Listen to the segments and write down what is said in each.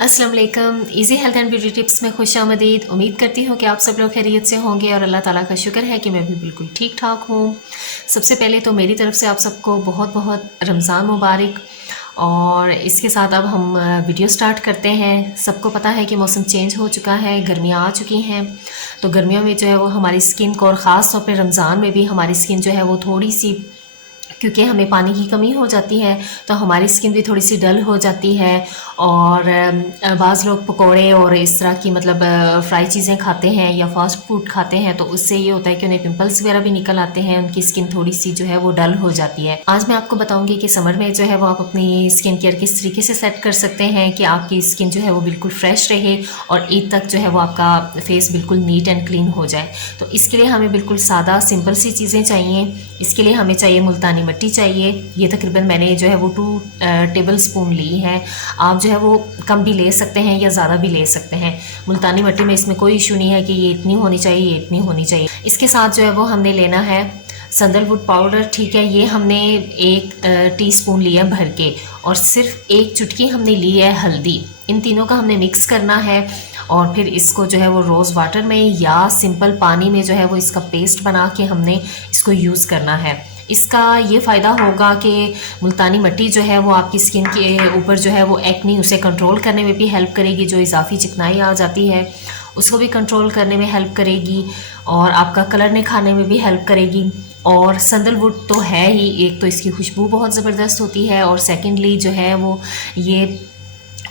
अस्सलाम वालेकुम। Easy health and beauty tips में खुश आमदीद। उम्मीद करती हूँ कि आप सब लोग खैरियत से होंगे और अल्लाह ताला का शुक्र है कि मैं भी बिल्कुल ठीक ठाक हूँ। सबसे पहले तो मेरी तरफ से आप सबको बहुत बहुत रमज़ान मुबारक। और इसके साथ अब हम वीडियो स्टार्ट करते हैं। सबको पता है कि मौसम चेंज हो चुका है, गर्मियाँ आ चुकी हैं। तो गर्मियों में जो है वो हमारी स्किन को, और ख़ास तौर पर रमज़ान में भी हमारी स्किन जो है वो थोड़ी सी, क्योंकि हमें पानी की कमी हो जाती है तो हमारी स्किन भी थोड़ी सी डल हो जाती है। और बाज़ लोग पकोड़े और इस तरह की मतलब फ्राई चीज़ें खाते हैं या फास्ट फूड खाते हैं, तो उससे ये होता है कि उन्हें पिंपल्स वगैरह भी निकल आते हैं, उनकी स्किन थोड़ी सी जो है वो डल हो जाती है। आज मैं आपको बताऊंगी कि समर में जो है वो आप अपनी स्किन केयर किस तरीके से सेट कर सकते हैं कि आपकी स्किन जो है वो बिल्कुल फ्रेश रहे और ईद तक जो है वो आपका फेस बिल्कुल नीट एंड क्लीन हो जाए। तो इसके लिए हमें बिल्कुल सादा सिंपल सी चीज़ें चाहिए। इसके लिए हमें चाहिए मुल्तानी मिट्टी चाहिए। ये तकरीबन मैंने जो है वो 2 टेबल स्पून ली है। आप जो है वो कम भी ले सकते हैं या ज़्यादा भी ले सकते हैं। मुल्तानी मिट्टी में इसमें कोई इशू नहीं है कि ये इतनी होनी चाहिए, ये इतनी होनी चाहिए। इसके साथ जो है वो हमने लेना है सैंडलवुड पाउडर। ठीक है, ये हमने 1 टीस्पून लिया भर के, और सिर्फ 1 चुटकी हमने ली है हल्दी। इन तीनों का हमने मिक्स करना है और फिर इसको जो है वो रोज़ वाटर में या सिंपल पानी में जो है वो इसका पेस्ट बना के हमने इसको यूज़ करना है। इसका ये फ़ायदा होगा कि मुल्तानी मिट्टी जो है वो आपकी स्किन के ऊपर जो है वो एक्नी, उसे कंट्रोल करने में भी हेल्प करेगी। जो इजाफी चिकनाई आ जाती है उसको भी कंट्रोल करने में हेल्प करेगी और आपका कलर निखारने में भी हेल्प करेगी। और सैंडलवुड तो है ही, एक तो इसकी खुशबू बहुत ज़बरदस्त होती है और सेकेंडली जो है वो ये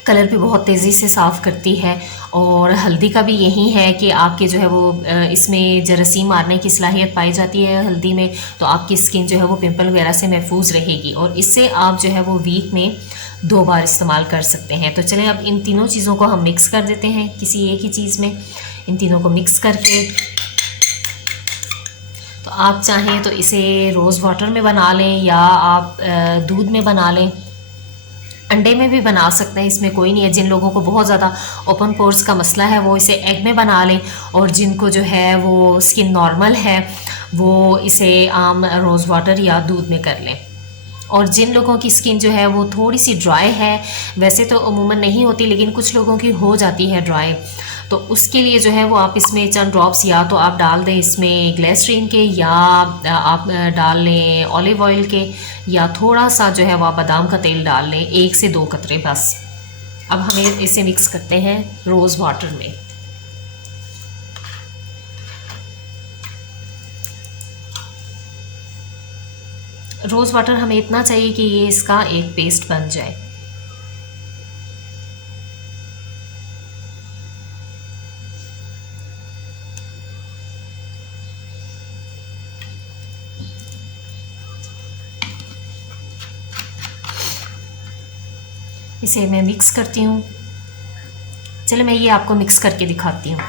कलर भी बहुत तेज़ी से साफ़ करती है। और हल्दी का भी यही है कि आपके जो है वो इसमें जरासीम मारने की सलाहियत पाई जाती है हल्दी में, तो आपकी स्किन जो है वो पिंपल वगैरह से महफूज रहेगी और इससे आप जो है वो वीक में 2 बार इस्तेमाल कर सकते हैं। तो चलें अब इन तीनों चीज़ों को हम मिक्स कर देते हैं किसी एक ही चीज़ में। इन तीनों को मिक्स करके, तो आप चाहें तो इसे रोज़ वाटर में बना लें या आप दूध में बना लें, अंडे में भी बना सकते हैं, इसमें कोई नहीं है। जिन लोगों को बहुत ज़्यादा ओपन पोर्स का मसला है वो इसे एग में बना लें, और जिनको जो है वो स्किन नॉर्मल है वो इसे आम रोज़ वाटर या दूध में कर लें। और जिन लोगों की स्किन जो है वो थोड़ी सी ड्राई है, वैसे तो अमूमन नहीं होती लेकिन कुछ लोगों की हो जाती है ड्राई, तो उसके लिए जो है वो आप इसमें चंद ड्रॉप्स या तो आप डाल दें इसमें ग्लिसरीन के, या आप डाल लें ऑलिव ऑयल के, या थोड़ा सा जो है वो आप बादाम का तेल डाल लें, 1 से 2 कतरे बस। अब हमें इसे मिक्स करते हैं रोज़ वाटर में। रोज़ वाटर हमें इतना चाहिए कि ये इसका एक पेस्ट बन जाए। इसे मैं मिक्स करती हूँ। चलो मैं ये आपको मिक्स करके दिखाती हूँ।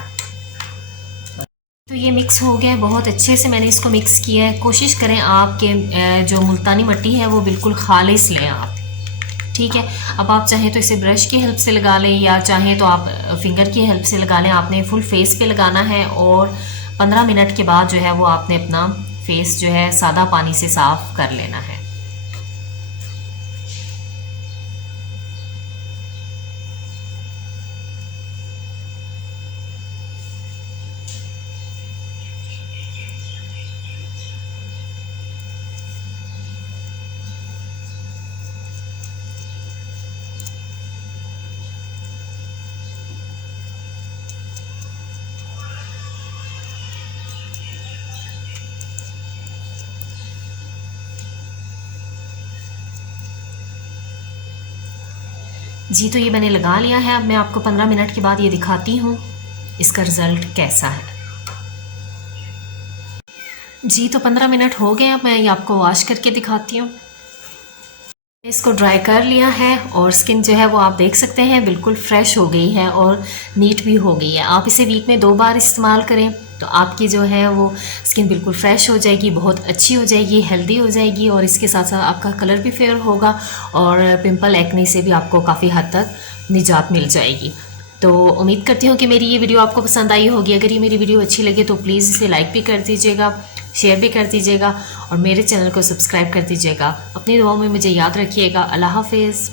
तो ये मिक्स हो गया है, बहुत अच्छे से मैंने इसको मिक्स किया है। कोशिश करें आपके जो मुल्तानी मिट्टी है वो बिल्कुल खालिस लें आप। ठीक है, अब आप चाहें तो इसे ब्रश की हेल्प से लगा लें या चाहें तो आप फिंगर की हेल्प से लगा लें। आपने फुल फेस पे लगाना है और 15 मिनट के बाद जो है वो आपने अपना फेस जो है सादा पानी से साफ़ कर लेना है। जी, तो ये मैंने लगा लिया है। अब मैं आपको 15 मिनट के बाद ये दिखाती हूँ इसका रिज़ल्ट कैसा है। जी, तो 15 मिनट हो गए। अब मैं ये आपको वॉश करके दिखाती हूँ। इसको ड्राई कर लिया है और स्किन जो है वो आप देख सकते हैं बिल्कुल फ्रेश हो गई है और नीट भी हो गई है। आप इसे वीक में 2 बार इस्तेमाल करें तो आपकी जो है वो स्किन बिल्कुल फ्रेश हो जाएगी, बहुत अच्छी हो जाएगी, हेल्दी हो जाएगी, और इसके साथ साथ आपका कलर भी फेयर होगा और पिंपल एक्ने से भी आपको काफ़ी हद तक निजात मिल जाएगी। तो उम्मीद करती हूँ कि मेरी ये वीडियो आपको पसंद आई होगी। अगर ये मेरी वीडियो अच्छी लगे तो प्लीज़ इसे लाइक भी कर दीजिएगा, शेयर भी कर दीजिएगा और मेरे चैनल को सब्सक्राइब कर दीजिएगा। अपनी दुआओं में मुझे याद रखिएगा। अल्लाह हाफिज़।